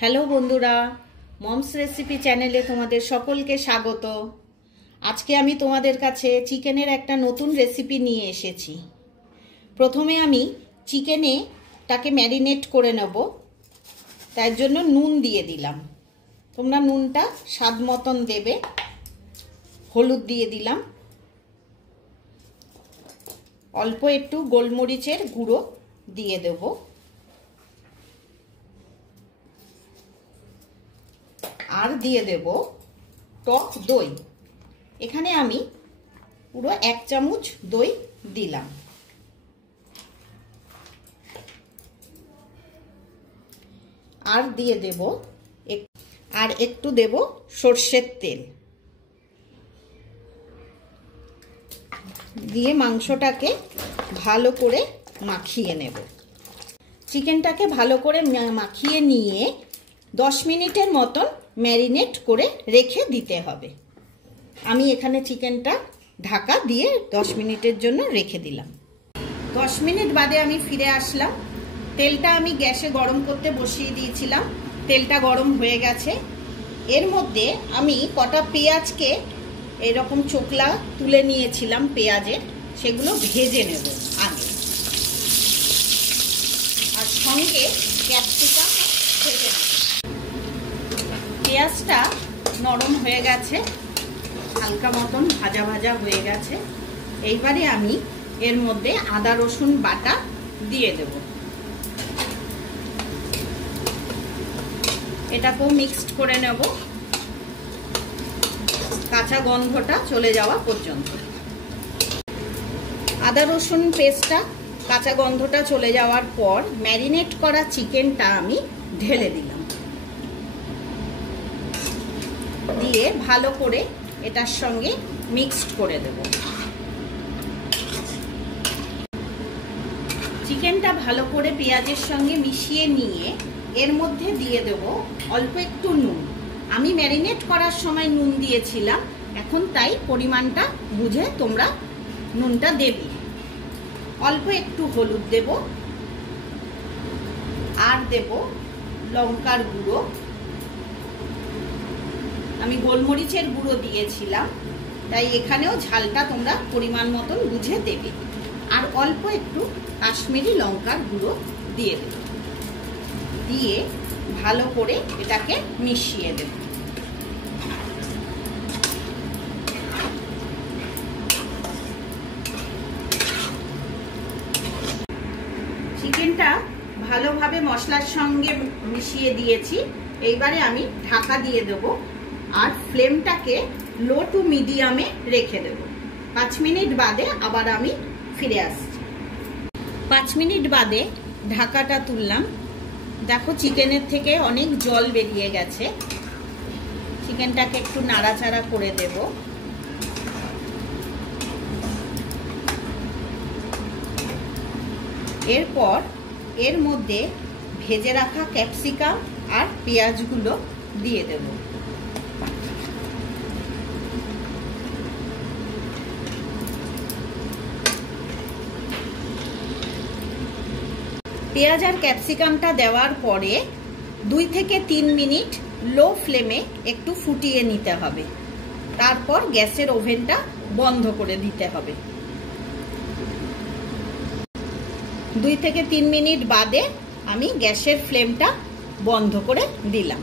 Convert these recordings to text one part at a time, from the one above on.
Hello বন্ধুরা, moms recipe চ্যানেলে তোমাদের সকলকে স্বাগত। আজকে আমি তোমাদের কাছে চিকেনের একটা নতুন রেসিপি নিয়ে এসেছি। প্রথমে আমি চিকেনটাকে ম্যারিনেট করে নেব, তার জন্য নুন দিয়ে দিলাম। তোমরা নুনটা স্বাদ মতন দেবে। হলুদ দিয়ে দিলাম, অল্প একটু গোলমরিচের গুঁড়ো দিয়ে দেব, আর দিয়ে দেব টক দই। এখানে আমি পুরো 1 চামচ দই দিলাম। আর দিয়ে দেব আর একটু দেব সরষের তেল দিয়ে মাংসটাকে ভালো করে মাখিয়ে নেব। চিকেনটাকে ভালো করে মাখিয়ে নিয়ে 10 মিনিটের মতন ম্যারিনেট করে রেখে দিতে হবে। আমি এখানে চিকেনটা ঢাকা দিয়ে 10 মিনিটের জন্য রেখে দিলাম। 10 মিনিট বাদে আমি ফিরে আসলাম। তেলটা আমি গ্যাসে গরম করতে বসিয়ে দিয়েছিলাম। তেলটা গরম হয়ে গেছে। এর মধ্যে আমি কটা পেঁয়াজকে এরকম চোকলা তুলে নিয়েছিলাম পেঁয়াজের, সেগুলো ভেজে নেব আগে। আর সঙ্গে ক্যাপসিকাম ভেজে নেব। পেঁয়াজটা নরম হয়ে গেছে, হালকা মতন ভাজা ভাজা হয়ে গেছে। এইবারে আমি এর মধ্যে আদা রসুন বাটা দিয়ে দেব। এটাকেও মিক্সড করে নেব কাঁচা গন্ধটা চলে যাওয়া পর্যন্ত। আদা রসুন পেস্টটা কাঁচা গন্ধটা চলে যাওয়ার পর ম্যারিনেট করা চিকেনটা আমি ঢেলে দিলাম, দিয়ে ভালো করে এটার সঙ্গে মিক্সড করে দেব। চিকেনটা ভালো করে পেঁয়াজের সঙ্গে মিশিয়ে নিয়ে এর মধ্যে দিয়ে দেব অল্প একটু নুন। আমি ম্যারিনেট করার সময় নুন দিয়েছিলাম, এখন তাই পরিমাণটা বুঝে তোমরা নুনটা দেবে। অল্প একটু হলুদ দেব, আর দেব লঙ্কার গুঁড়ো। আমি গোলমরিচের গুঁড়ো দিয়েছিলাম, তাই এখানেও ঝালটা তোমরা পরিমাণ মতন বুঝে দেবে। আর অল্প একটু কাশ্মীরি লঙ্কার গুঁড়ো দিয়ে দেবে, দিয়ে ভালো করে এটাকে মিশিয়ে দেব। চিকেনটা ভালোভাবে মশলার সঙ্গে মিশিয়ে দিয়েছি। এইবারে আমি ঢাকা দিয়ে দেব, আর ফ্লেমটাকে লো টু মিডিয়ামে রেখে দেব। 5 মিনিট বাদে আবার আমি ফিরে আসছি। 5 মিনিট বাদে ঢাকাটা তুললাম। দেখো চিকেনের থেকে অনেক জল বেরিয়ে গেছে। চিকেনটাকে একটু নাড়াচাড়া করে দেব। এরপর এর মধ্যে ভেজে রাখা ক্যাপসিকাম আর পেঁয়াজগুলো দিয়ে দেব। পেঁয়াজ আর ক্যাপসিকামটা দেওয়ার পরে 2 থেকে 3 মিনিট লো ফ্লেমে একটু ফুটিয়ে নিতে হবে। তারপর গ্যাসের ওভেনটা বন্ধ করে দিতে হবে। 2 থেকে 3 মিনিট বাদে আমি গ্যাসের ফ্লেমটা বন্ধ করে দিলাম।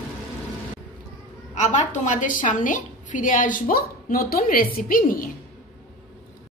আবার তোমাদের সামনে ফিরে আসব নতুন রেসিপি নিয়ে।